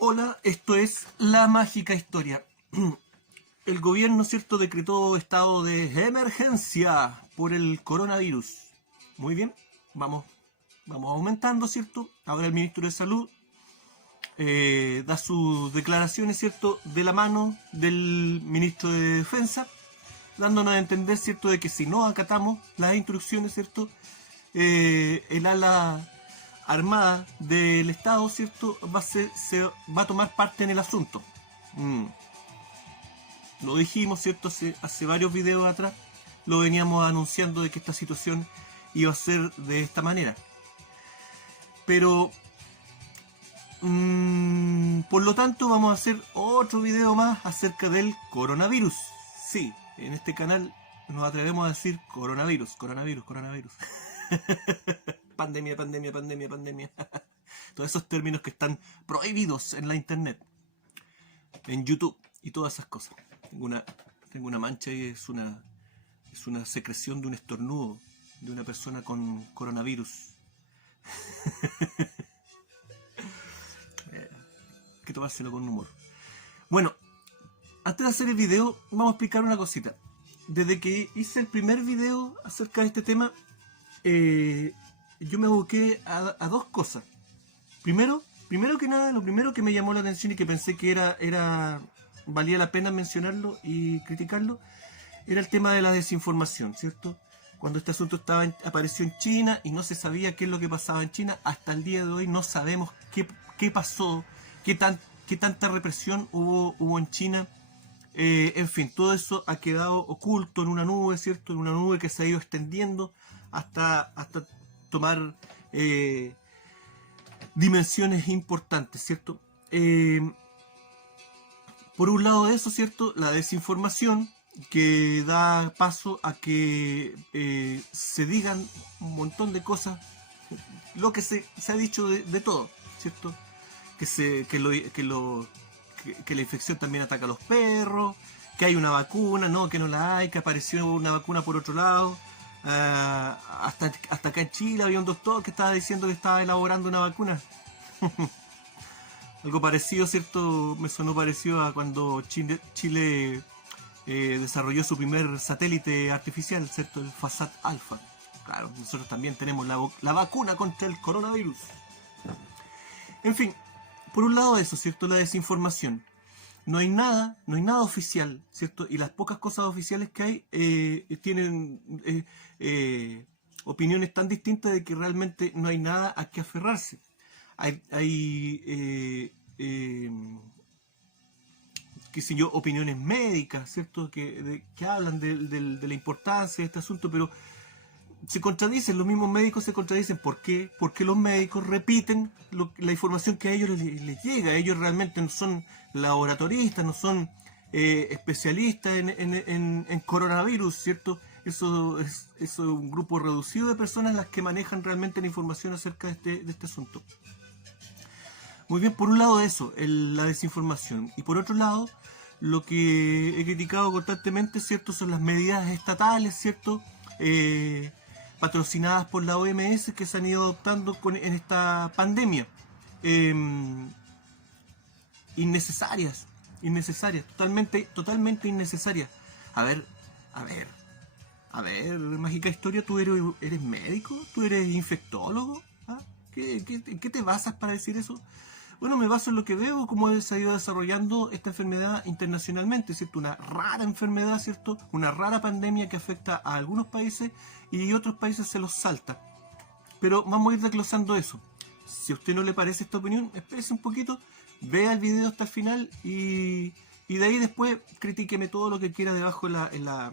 Hola, esto es La Mágica Historia. El gobierno, ¿cierto?, decretó estado de emergencia por el coronavirus. Muy bien, vamos aumentando, ¿cierto? Ahora el ministro de Salud da sus declaraciones, ¿cierto?, de la mano del ministro de Defensa, dándonos a entender, ¿cierto?, de que si no acatamos las instrucciones, ¿cierto?, el ala armada del Estado, ¿cierto?, se va a tomar parte en el asunto. Lo dijimos, ¿cierto?, hace varios videos atrás, lo veníamos anunciando de que esta situación iba a ser de esta manera. Pero, por lo tanto, vamos a hacer otro video más acerca del coronavirus. Sí, en este canal nos atrevemos a decir coronavirus. Pandemia, pandemia, pandemia, pandemia. Todos esos términos que están prohibidos en la internet, en YouTube y todas esas cosas. Tengo una mancha y es una secreción de un estornudo de una persona con coronavirus. Hay que tomárselo con humor. Bueno, antes de hacer el video, vamos a explicar una cosita. Desde que hice el primer video acerca de este tema, yo me aboqué a dos cosas. Primero que nada, lo primero que me llamó la atención y que pensé que valía la pena mencionarlo y criticarlo, era el tema de la desinformación, ¿cierto? Cuando este asunto apareció en China y no se sabía qué es lo que pasaba en China, hasta el día de hoy no sabemos qué pasó, qué tanta represión hubo en China. En fin, todo eso ha quedado oculto en una nube, ¿cierto? En una nube que se ha ido extendiendo hasta tomar dimensiones importantes, ¿cierto? Por un lado de eso, ¿cierto?, la desinformación que da paso a que se digan un montón de cosas, lo que se ha dicho de todo, ¿cierto? Que la infección también ataca a los perros, que hay una vacuna, no, que no la hay, que apareció una vacuna por otro lado. Hasta acá en Chile había un doctor que estaba diciendo que estaba elaborando una vacuna. Algo parecido, ¿cierto? Me sonó parecido a cuando Chile desarrolló su primer satélite artificial, ¿cierto? El Fasat Alpha. Claro, nosotros también tenemos la vacuna contra el coronavirus. En fin, por un lado eso, ¿cierto? La desinformación. No hay nada oficial, ¿cierto? Y las pocas cosas oficiales que hay tienen opiniones tan distintas de que realmente no hay nada a que aferrarse. Hay qué sé yo, opiniones médicas, ¿cierto? Que hablan de la importancia de este asunto, pero se contradicen, los mismos médicos se contradicen. ¿Por qué? Porque los médicos repiten la información que a ellos les llega. Ellos realmente no son laboratoristas, no son especialistas en coronavirus, ¿cierto? Eso es un grupo reducido de personas las que manejan realmente la información acerca de este asunto. Muy bien, por un lado eso, la desinformación. Y por otro lado, lo que he criticado constantemente, ¿cierto?, son las medidas estatales, ¿cierto?, patrocinadas por la OMS que se han ido adoptando en esta pandemia. Innecesarias, totalmente innecesarias. A ver, Mágica Historia, ¿tú eres médico? ¿Tú eres infectólogo? ¿Ah? ¿Qué te basas para decir eso? Bueno, me baso en lo que veo, cómo se ha ido desarrollando esta enfermedad internacionalmente, ¿cierto? Una rara enfermedad, ¿cierto? Una rara pandemia que afecta a algunos países y otros países se los salta. Pero vamos a ir desglosando eso. Si a usted no le parece esta opinión, espérese un poquito, vea el video hasta el final y de ahí después critíqueme todo lo que quiera debajo en la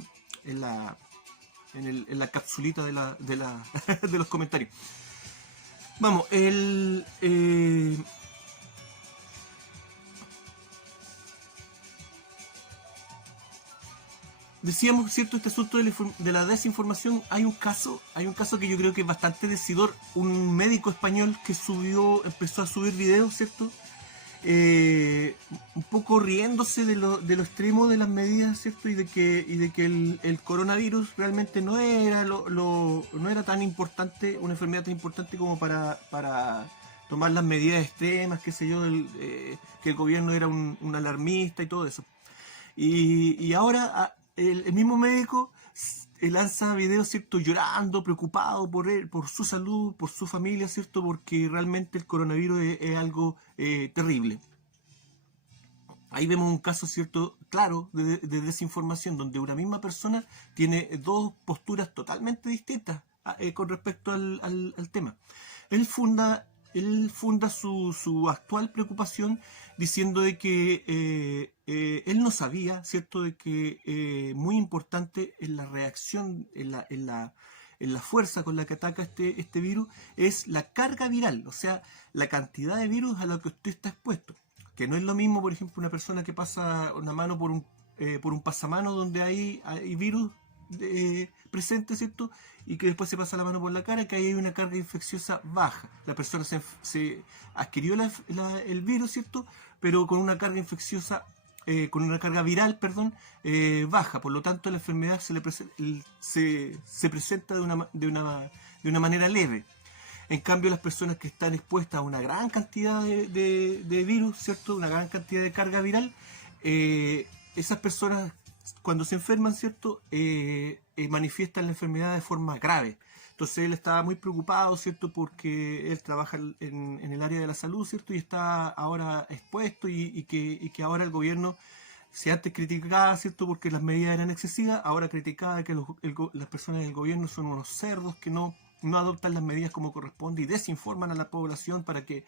capsulita de los comentarios. Vamos, decíamos, ¿cierto?, este asunto de la desinformación. Hay un caso que yo creo que es bastante decidor. Un médico español que empezó a subir videos, ¿cierto?, un poco riéndose de lo extremo de las medidas, ¿cierto?, y de que el coronavirus realmente no era tan importante, una enfermedad tan importante como para tomar las medidas extremas, qué sé yo, que el gobierno era un alarmista y todo eso. Y ahora el mismo médico lanza videos, ¿cierto? Llorando, preocupado por él, por su salud, por su familia, ¿cierto? Porque realmente el coronavirus es algo terrible. Ahí vemos un caso, ¿cierto?, claro de desinformación, donde una misma persona tiene dos posturas totalmente distintas con respecto al tema. Él funda su actual preocupación diciendo de que él no sabía, ¿cierto?, de que muy importante en la reacción, en la fuerza con la que ataca este virus, es la carga viral, o sea, la cantidad de virus a la que usted está expuesto. Que no es lo mismo, por ejemplo, una persona que pasa una mano por un pasamano donde hay virus presente, ¿cierto? Y que después se pasa la mano por la cara, que ahí hay una carga infecciosa baja. La persona se adquirió el virus, ¿cierto? Pero con una carga infecciosa, con una carga viral, perdón, baja. Por lo tanto, la enfermedad se presenta de una manera leve. En cambio, las personas que están expuestas a una gran cantidad de virus, ¿cierto? Una gran cantidad de carga viral, esas personas cuando se enferman, ¿cierto? Manifiestan la enfermedad de forma grave. Entonces él estaba muy preocupado, ¿cierto? Porque él trabaja en el área de la salud, ¿cierto? Y está ahora expuesto y que ahora el gobierno, si antes criticaba, ¿cierto?, porque las medidas eran excesivas, ahora criticaba que las personas del gobierno son unos cerdos que no adoptan las medidas como corresponde y desinforman a la población para que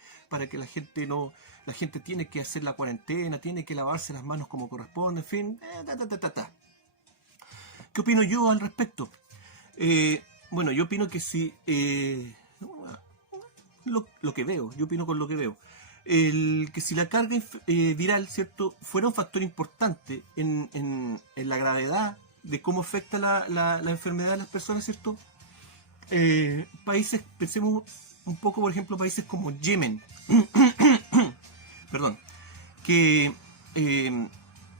la gente tiene que hacer la cuarentena, tiene que lavarse las manos como corresponde, en fin, ¿Qué opino yo al respecto? Bueno, yo opino que si lo que veo, yo opino con lo que veo. Que si la carga viral, ¿cierto?, fuera un factor importante en la gravedad de cómo afecta la enfermedad a las personas, ¿cierto? Países, pensemos un poco, por ejemplo, países como Yemen, perdón, que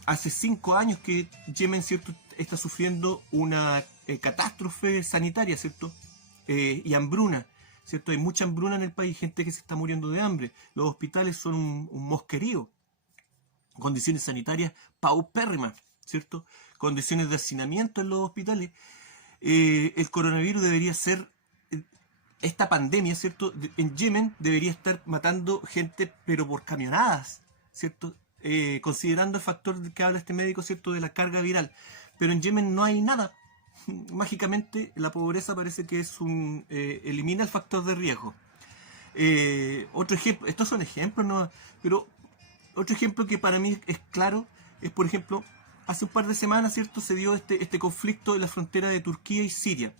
hace 5 años que Yemen, ¿cierto?, está sufriendo una catástrofe sanitaria, ¿cierto? Y hambruna, ¿cierto? Hay mucha hambruna en el país, gente que se está muriendo de hambre. Los hospitales son un mosquerío, condiciones sanitarias paupérrimas, ¿cierto? Condiciones de hacinamiento en los hospitales. El coronavirus debería ser, esta pandemia, ¿cierto?, en Yemen debería estar matando gente, pero por camionadas, ¿cierto? Considerando el factor que habla este médico, ¿cierto?, de la carga viral. Pero en Yemen no hay nada. Mágicamente la pobreza parece que elimina el factor de riesgo. Otro ejemplo, estos son ejemplos, ¿no? Pero otro ejemplo que para mí es claro es, por ejemplo, hace un par de semanas, ¿cierto?, se dio este conflicto en la frontera de Turquía y Siria,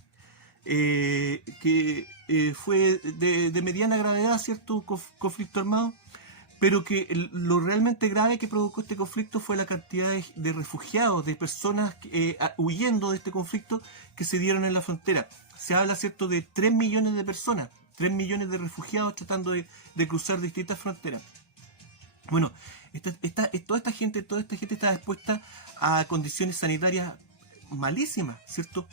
que fue de mediana gravedad, ¿cierto?, conflicto armado, pero que lo realmente grave que provocó este conflicto fue la cantidad de refugiados, de personas huyendo de este conflicto que se dieron en la frontera. Se habla, ¿cierto?, de 3 millones de personas, 3 millones de refugiados tratando de cruzar distintas fronteras. Bueno, toda esta gente está expuesta a condiciones sanitarias malísimas, ¿cierto?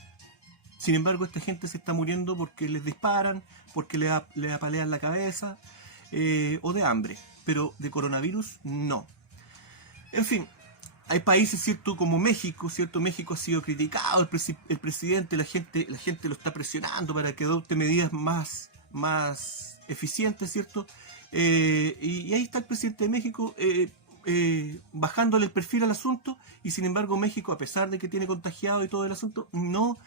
Sin embargo, esta gente se está muriendo porque les disparan, porque le apalean la cabeza, o de hambre, pero de coronavirus no. En fin, hay países, ¿cierto?, como México, ¿cierto? México ha sido criticado, el presidente, la gente lo está presionando para que adopte medidas más eficientes, ¿cierto? Y ahí está el presidente de México bajándole el perfil al asunto, y sin embargo México, a pesar de que tiene contagiado y todo el asunto, no,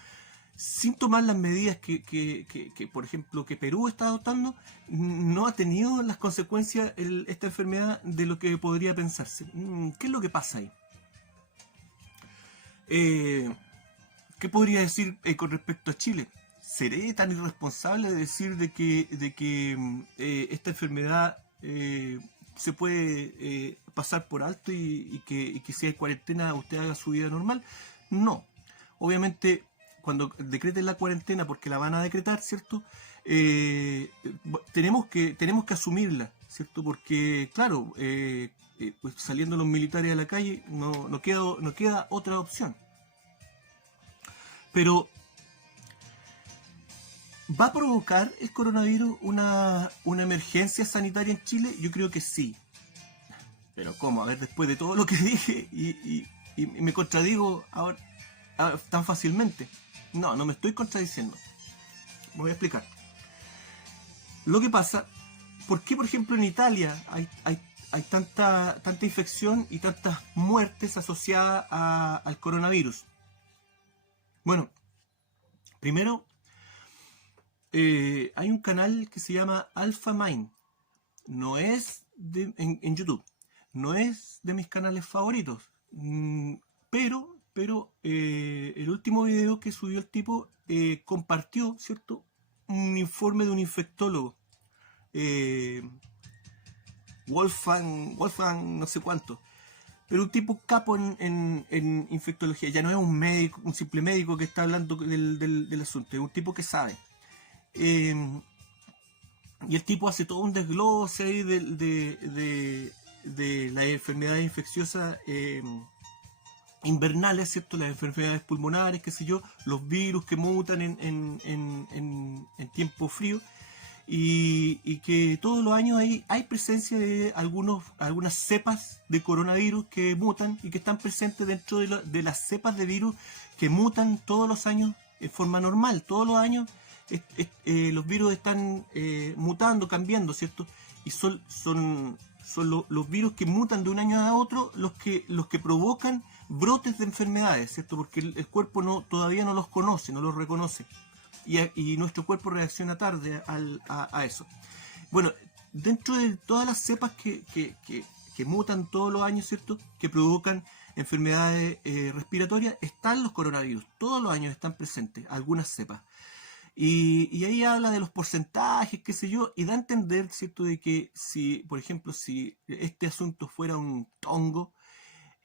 sin tomar las medidas que por ejemplo, que Perú está adoptando, no ha tenido las consecuencias esta enfermedad de lo que podría pensarse. ¿Qué es lo que pasa ahí? ¿Qué podría decir con respecto a Chile? ¿Seré tan irresponsable de decir de que esta enfermedad se puede pasar por alto y que si hay cuarentena usted haga su vida normal? No. Obviamente, cuando decreten la cuarentena, porque la van a decretar, ¿cierto? Tenemos que asumirla, ¿cierto? Porque, claro, pues saliendo los militares a la calle no queda otra opción. Pero ¿Va a provocar el coronavirus una emergencia sanitaria en Chile? Yo creo que sí. Pero ¿cómo? A ver, después de todo lo que dije y me contradigo ahora tan fácilmente. No, no me estoy contradiciendo. Me voy a explicar. Lo que pasa, ¿por qué por ejemplo en Italia hay tanta infección y tantas muertes asociadas al coronavirus? Bueno, primero, hay un canal que se llama Alpha Mind. No es en YouTube. No es de mis canales favoritos. Pero el último video que subió el tipo compartió, ¿cierto?, un informe de un infectólogo. Wolfgang no sé cuánto. Pero un tipo capo en infectología. Ya no es un médico, un simple médico que está hablando del asunto. Es un tipo que sabe. Y el tipo hace todo un desglose ahí de las enfermedades infecciosas invernales, ¿cierto? Las enfermedades pulmonares, qué sé yo, los virus que mutan en tiempo frío. Y que todos los años hay presencia de algunas cepas de coronavirus que mutan y que están presentes dentro de las cepas de virus que mutan todos los años en forma normal. Todos los años los virus están mutando, cambiando, ¿cierto? Y son los virus que mutan de un año a otro los que provocan brotes de enfermedades, ¿cierto? Porque el cuerpo todavía no los conoce, no los reconoce. Y nuestro cuerpo reacciona tarde a eso. Bueno, dentro de todas las cepas que mutan todos los años, ¿cierto?, que provocan enfermedades respiratorias, están los coronavirus. Todos los años están presentes algunas cepas. Y ahí habla de los porcentajes, qué sé yo, y da a entender, ¿cierto?, de que si, por ejemplo, si este asunto fuera un tongo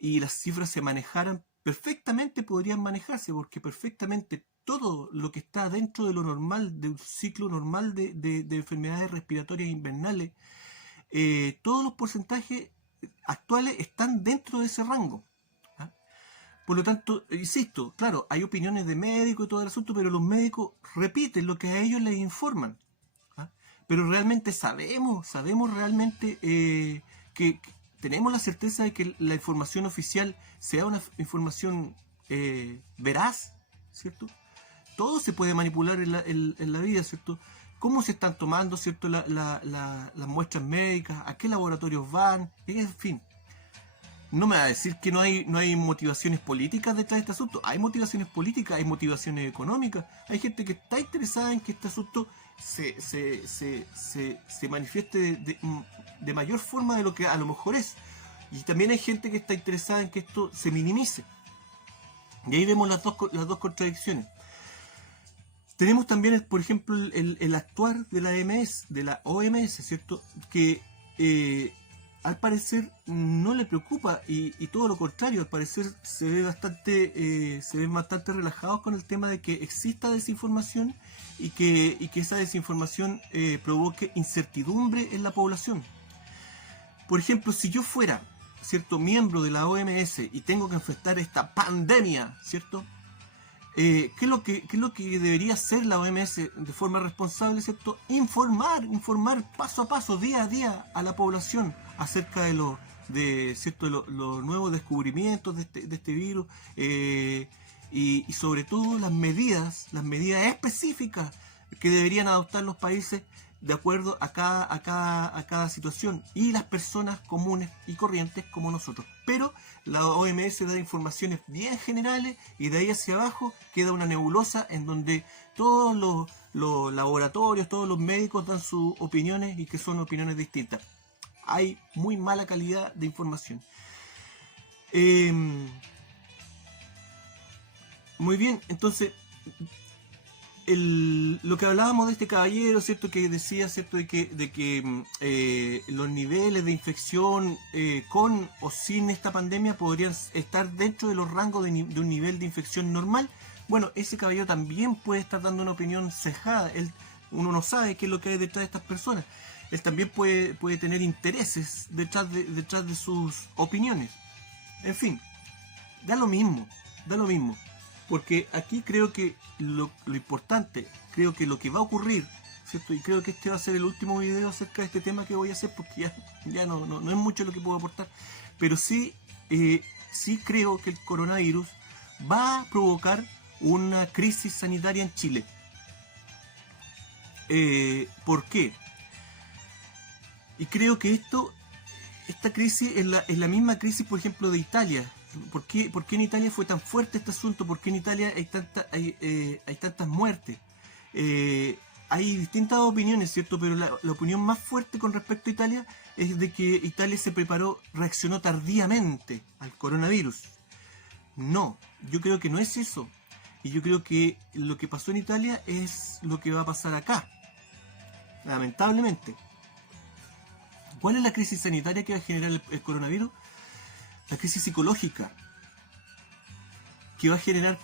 y las cifras se manejaran, perfectamente podrían manejarse, porque perfectamente todo lo que está dentro de lo normal, de un ciclo normal de enfermedades respiratorias invernales, todos los porcentajes actuales están dentro de ese rango. ¿Ah? Por lo tanto, insisto, claro, hay opiniones de médicos y todo el asunto, pero los médicos repiten lo que a ellos les informan. ¿Ah? Pero realmente sabemos realmente que tenemos la certeza de que la información oficial sea una información veraz, ¿cierto? Todo se puede manipular en la vida, ¿cierto? ¿Cómo se están tomando, ¿cierto?, las muestras médicas? ¿A qué laboratorios van? En fin. No me va a decir que no hay motivaciones políticas detrás de este asunto. Hay motivaciones políticas, hay motivaciones económicas. Hay gente que está interesada en que este asunto se manifieste de mayor forma de lo que a lo mejor es. Y también hay gente que está interesada en que esto se minimice. Y ahí vemos las dos contradicciones. Tenemos también, por ejemplo, el actuar de la OMS, ¿cierto?, que al parecer no le preocupa y todo lo contrario, al parecer se ven bastante relajados con el tema de que exista desinformación y que esa desinformación provoque incertidumbre en la población. Por ejemplo, si yo fuera, ¿cierto?, miembro de la OMS y tengo que enfrentar esta pandemia, ¿cierto?, ¿qué es lo que debería hacer la OMS de forma responsable, ¿cierto? Informar paso a paso, día a día a la población acerca de los nuevos descubrimientos de este virus y sobre todo las medidas específicas que deberían adoptar los países de acuerdo a cada situación y las personas comunes y corrientes como nosotros. Pero la OMS da informaciones bien generales y de ahí hacia abajo queda una nebulosa en donde todos los laboratorios, todos los médicos dan sus opiniones y que son opiniones distintas. Hay muy mala calidad de información. Muy bien, entonces lo que hablábamos de este caballero, ¿cierto?, que decía, ¿cierto?, de que los niveles de infección con o sin esta pandemia podrían estar dentro de los rangos de un nivel de infección normal. Bueno, ese caballero también puede estar dando una opinión sesgada. Uno no sabe qué es lo que hay detrás de estas personas. Él también puede tener intereses detrás de sus opiniones. En fin, da lo mismo. porque aquí creo que lo importante, creo que lo que va a ocurrir, ¿cierto? Y creo que este va a ser el último video acerca de este tema que voy a hacer, porque ya no es mucho lo que puedo aportar, pero sí, sí creo que el coronavirus va a provocar una crisis sanitaria en Chile. ¿Por qué? Y creo que esta crisis es la misma crisis, por ejemplo, de Italia. ¿Por qué en Italia fue tan fuerte este asunto? ¿Por qué en Italia hay tantas muertes? Hay distintas opiniones, ¿cierto? Pero la opinión más fuerte con respecto a Italia es de que Italia reaccionó tardíamente al coronavirus. No, yo creo que no es eso. Y yo creo que lo que pasó en Italia es lo que va a pasar acá. Lamentablemente. ¿Cuál es la crisis sanitaria que va a generar el coronavirus? La crisis psicológica, que va a generar,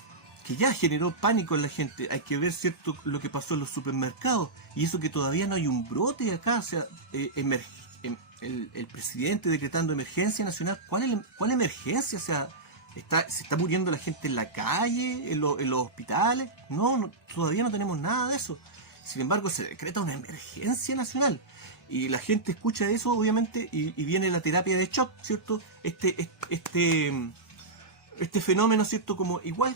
que ya generó pánico en la gente. Hay que ver, ¿cierto?, lo que pasó en los supermercados, y eso que todavía no hay un brote acá. O sea, el presidente decretando emergencia nacional. ¿Cuál emergencia? O sea, ¿se está muriendo la gente en la calle, en los hospitales? No, todavía no tenemos nada de eso. Sin embargo, se decreta una emergencia nacional. Y la gente escucha eso, obviamente, y viene la terapia de shock, ¿cierto? Este fenómeno, ¿cierto? Como igual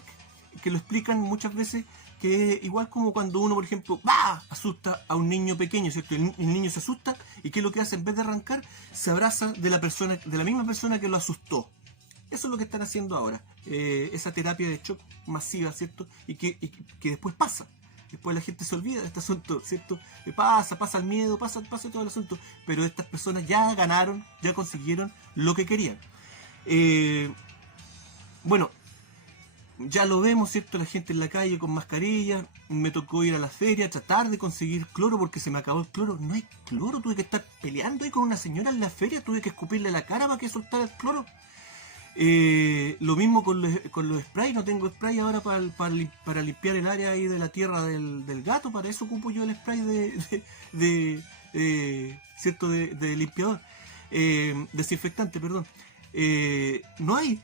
que lo explican muchas veces, que es igual como cuando uno, por ejemplo, asusta a un niño pequeño, ¿cierto? El niño se asusta, y ¿qué es lo que hace? En vez de arrancar, se abraza de la misma persona que lo asustó. Eso es lo que están haciendo ahora. Esa terapia de shock masiva, ¿cierto? Y que después pasa. Después la gente se olvida de este asunto, ¿cierto? Pasa el miedo, pasa todo el asunto. Pero estas personas ya ganaron, ya consiguieron lo que querían. Bueno, ya lo vemos, ¿cierto? La gente en la calle con mascarilla. Me tocó ir a la feria, tratar de conseguir cloro porque se me acabó el cloro. No hay cloro, tuve que estar peleando ahí con una señora en la feria. Tuve que escupirle la cara para que soltara el cloro. Lo mismo con los sprays. No tengo spray ahora para limpiar el área ahí de la tierra del gato. Para eso ocupo yo el spray ¿cierto? de limpiador, desinfectante, perdón. No hay,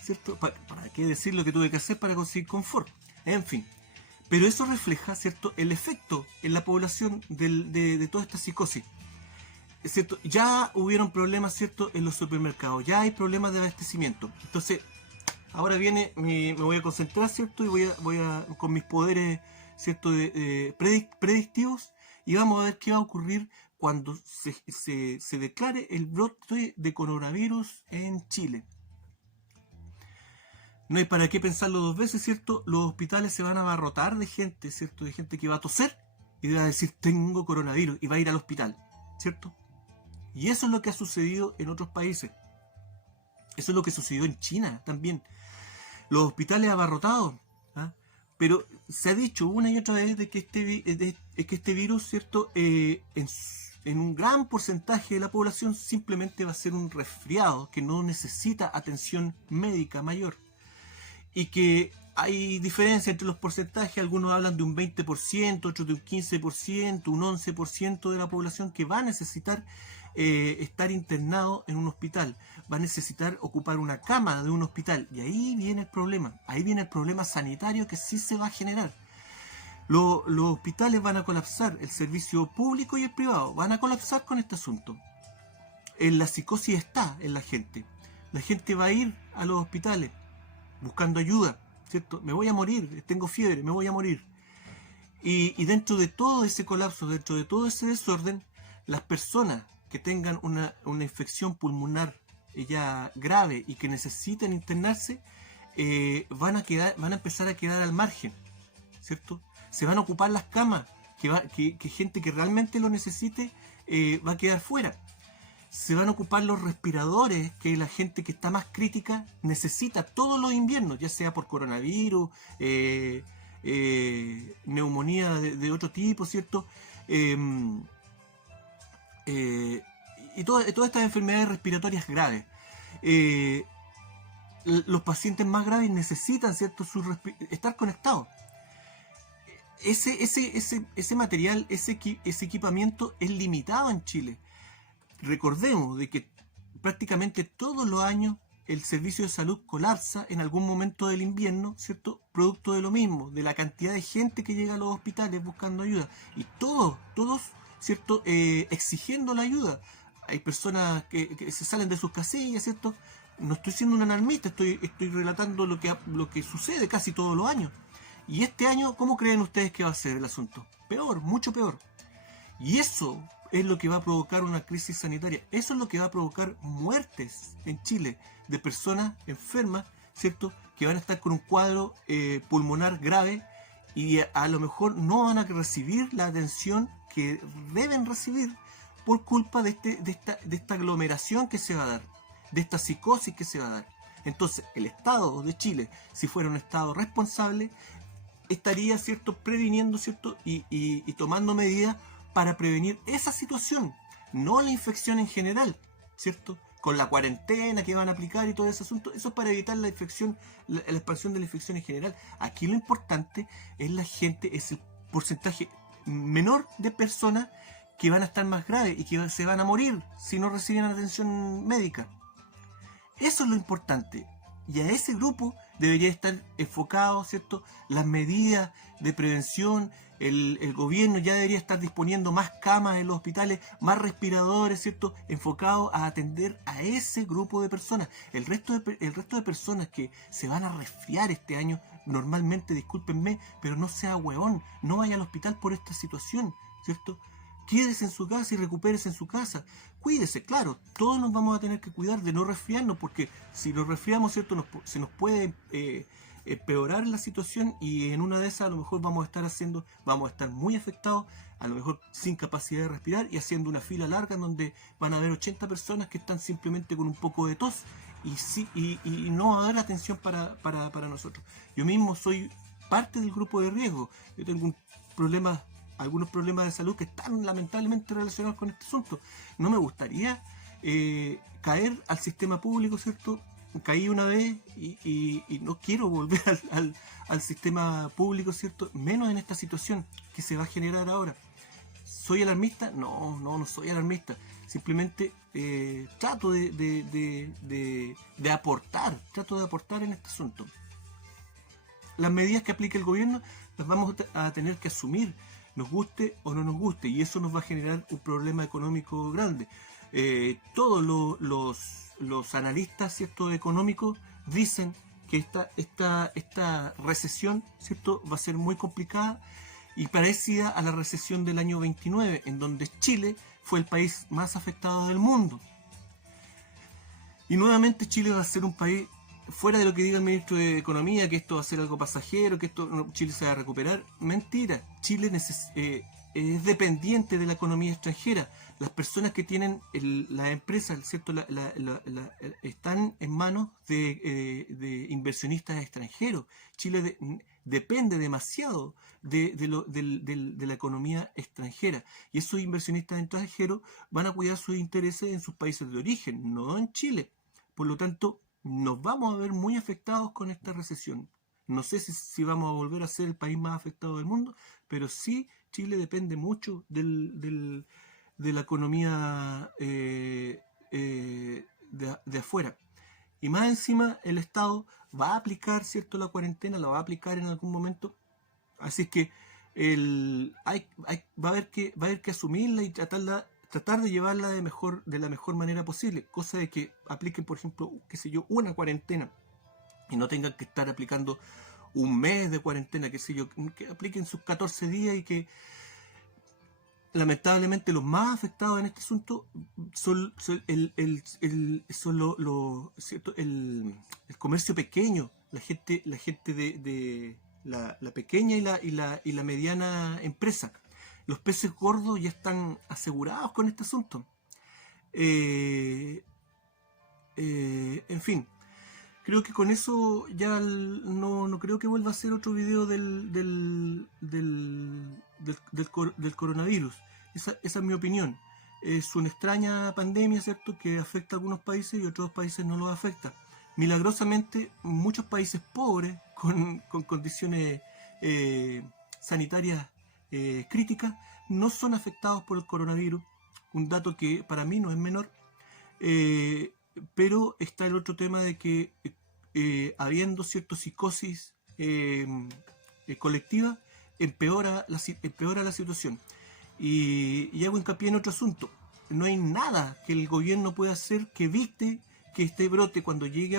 ¿cierto? ¿Para qué decir lo que tuve que hacer para conseguir confort? En fin, pero eso refleja, ¿cierto?, el efecto en la población de toda esta psicosis. ¿Cierto? Ya hubieron problemas, ¿cierto?, en los supermercados, ya hay problemas de abastecimiento. Entonces, ahora me voy a concentrar, ¿cierto?, y voy a con mis poderes, ¿cierto?, predictivos, y vamos a ver qué va a ocurrir cuando se declare el brote de coronavirus en Chile. No hay para qué pensarlo dos veces, ¿cierto? Los hospitales se van a abarrotar de gente, ¿cierto?, de gente que va a toser y va a decir tengo coronavirus y va a ir al hospital, ¿cierto? Y eso es lo que ha sucedido en otros países. Eso es lo que sucedió en China también. Los hospitales abarrotados. ¿Ah? Pero se ha dicho una y otra vez de que este virus, ¿cierto?, en un gran porcentaje de la población simplemente va a ser un resfriado que no necesita atención médica mayor. Y que hay diferencia entre los porcentajes. Algunos hablan de un 20%, otros de un 15%, un 11% de la población que va a necesitar estar internado en un hospital, va a necesitar ocupar una cama de un hospital. Y ahí viene el problema sanitario que sí se va a generar. Los hospitales van a colapsar, el servicio público y el privado van a colapsar con este asunto. La psicosis está en la gente. La gente va a ir a los hospitales buscando ayuda, ¿cierto? Me voy a morir, tengo fiebre, me voy a morir. Y dentro de todo ese colapso, dentro de todo ese desorden, las personas que tengan una infección pulmonar ya grave y que necesiten internarse, van a empezar a quedar al margen, ¿cierto? Se van a ocupar las camas, que gente que realmente lo necesite va a quedar fuera. Se van a ocupar los respiradores que la gente que está más crítica necesita todos los inviernos, ya sea por coronavirus, neumonía de otro tipo, ¿cierto? Y todas estas enfermedades respiratorias graves. Los pacientes más graves necesitan, ¿cierto?, estar conectados. Ese material, ese equipamiento es limitado en Chile. Recordemos de que prácticamente todos los años el servicio de salud colapsa en algún momento del invierno, ¿cierto? Producto de lo mismo, de la cantidad de gente que llega a los hospitales buscando ayuda. Y todos, ¿cierto? Exigiendo la ayuda. Hay personas que se salen de sus casillas, ¿cierto? No estoy siendo un alarmista, estoy relatando lo que sucede casi todos los años. Y este año, ¿cómo creen ustedes que va a ser el asunto? Peor, mucho peor. Y eso es lo que va a provocar una crisis sanitaria. Eso es lo que va a provocar muertes en Chile de personas enfermas, ¿cierto? Que van a estar con un cuadro pulmonar grave y a lo mejor no van a recibir la atención que deben recibir por culpa de esta aglomeración que se va a dar, de esta psicosis que se va a dar. Entonces, el Estado de Chile, si fuera un Estado responsable, estaría, ¿cierto?, previniendo, ¿cierto?, y tomando medidas para prevenir esa situación, no la infección en general, ¿cierto? Con la cuarentena que van a aplicar y todo ese asunto, eso es para evitar la infección, la expansión de la infección en general. Aquí lo importante es la gente, es el porcentaje menor de personas que van a estar más graves y que se van a morir si no reciben atención médica. Eso es lo importante. Y a ese grupo debería estar enfocado, ¿cierto? Las medidas de prevención, el gobierno ya debería estar disponiendo más camas en los hospitales, más respiradores, ¿cierto? Enfocado a atender a ese grupo de personas. El resto de personas que se van a resfriar este año, normalmente, discúlpenme, pero no sea hueón, no vaya al hospital por esta situación, ¿cierto? Quédese en su casa y recupérese en su casa. Cuídese, claro, todos nos vamos a tener que cuidar de no resfriarnos, porque si nos resfriamos, ¿cierto? Se nos puede empeorar la situación y en una de esas a lo mejor vamos a estar muy afectados, a lo mejor sin capacidad de respirar y haciendo una fila larga en donde van a haber 80 personas que están simplemente con un poco de tos y no va a haber atención para nosotros. Yo mismo soy parte del grupo de riesgo. Yo tengo algunos problemas de salud que están lamentablemente relacionados con este asunto. No me gustaría caer al sistema público, ¿cierto? Caí una vez y no quiero volver al sistema público, ¿cierto? Menos en esta situación que se va a generar ahora. ¿Soy alarmista? No soy alarmista. Simplemente trato de aportar en este asunto. Las medidas que aplique el gobierno las vamos a tener que asumir, nos guste o no nos guste, y eso nos va a generar un problema económico grande. Todos los analistas, ¿cierto?, económicos dicen que esta recesión, ¿cierto?, va a ser muy complicada y parecida a la recesión del año 29, en donde Chile fue el país más afectado del mundo. Y nuevamente Chile va a ser un país, fuera de lo que diga el ministro de Economía, que esto va a ser algo pasajero, que Chile se va a recuperar. Mentira, Chile es dependiente de la economía extranjera. Las personas que tienen las empresas, ¿cierto?, están en manos de inversionistas extranjeros. Chile depende demasiado de la economía extranjera. Y esos inversionistas extranjeros van a cuidar sus intereses en sus países de origen, no en Chile. Por lo tanto, nos vamos a ver muy afectados con esta recesión. No sé si vamos a volver a ser el país más afectado del mundo, pero sí Chile depende mucho de la economía de afuera. Y más encima el Estado va a aplicar, ¿cierto?, la cuarentena, la va a aplicar en algún momento. Así es que va a haber que asumirla y tratar de llevarla de la mejor manera posible, cosa de que apliquen, por ejemplo, qué sé yo, una cuarentena y no tengan que estar aplicando un mes de cuarentena, qué sé yo, que apliquen sus 14 días y que lamentablemente los más afectados en este asunto son ¿cierto?, el comercio pequeño, la gente de la pequeña y la mediana empresa. Los peces gordos ya están asegurados con este asunto. En fin, creo que con eso ya no creo que vuelva a hacer otro video del coronavirus. Esa es mi opinión. Es una extraña pandemia, ¿cierto?, que afecta a algunos países y a otros países no los afecta. Milagrosamente, muchos países pobres, con condiciones sanitarias críticas, no son afectados por el coronavirus. Un dato que para mí no es menor. pero está el otro tema de que habiendo cierta psicosis colectiva, empeora la situación. Y hago hincapié en otro asunto. No hay nada que el gobierno pueda hacer que evite que este brote, cuando llegue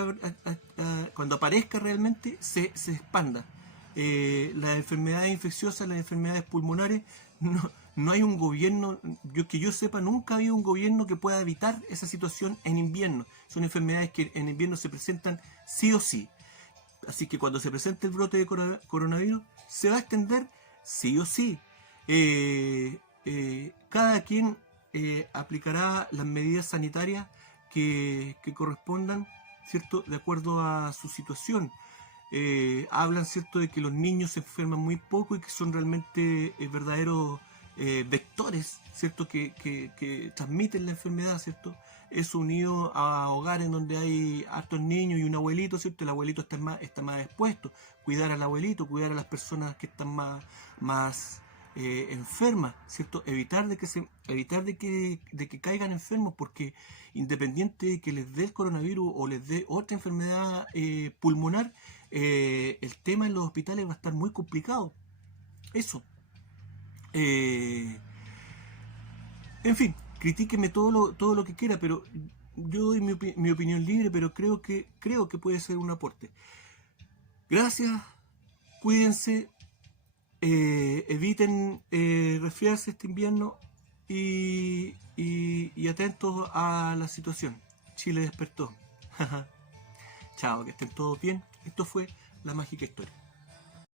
cuando aparezca realmente, se expanda. Las enfermedades infecciosas, las enfermedades pulmonares, no hay un gobierno, que yo sepa, nunca ha habido un gobierno que pueda evitar esa situación en invierno. Son enfermedades que en invierno se presentan sí o sí. Así que cuando se presente el brote de coronavirus, se va a extender sí o sí. Cada quien aplicará las medidas sanitarias que correspondan, ¿cierto?, de acuerdo a su situación. Hablan, ¿cierto?, de que los niños se enferman muy poco y que son realmente verdaderos vectores, ¿cierto?, que transmiten la enfermedad, ¿cierto? Eso unido a hogares donde hay hartos niños y un abuelito, ¿cierto? El abuelito está más expuesto. Cuidar al abuelito, cuidar a las personas que están más enfermas, ¿cierto? Evitar de que caigan enfermos, porque independiente de que les dé el coronavirus o les dé otra enfermedad pulmonar, el tema en los hospitales va a estar muy complicado. Eso. Eh, en fin, critíqueme todo lo que quiera, pero yo doy mi opinión libre, pero creo que puede ser un aporte. Gracias, cuídense, eviten resfriarse este invierno y atentos a la situación. Chile despertó. Chao, que estén todos bien. Esto fue La Mágica Historia.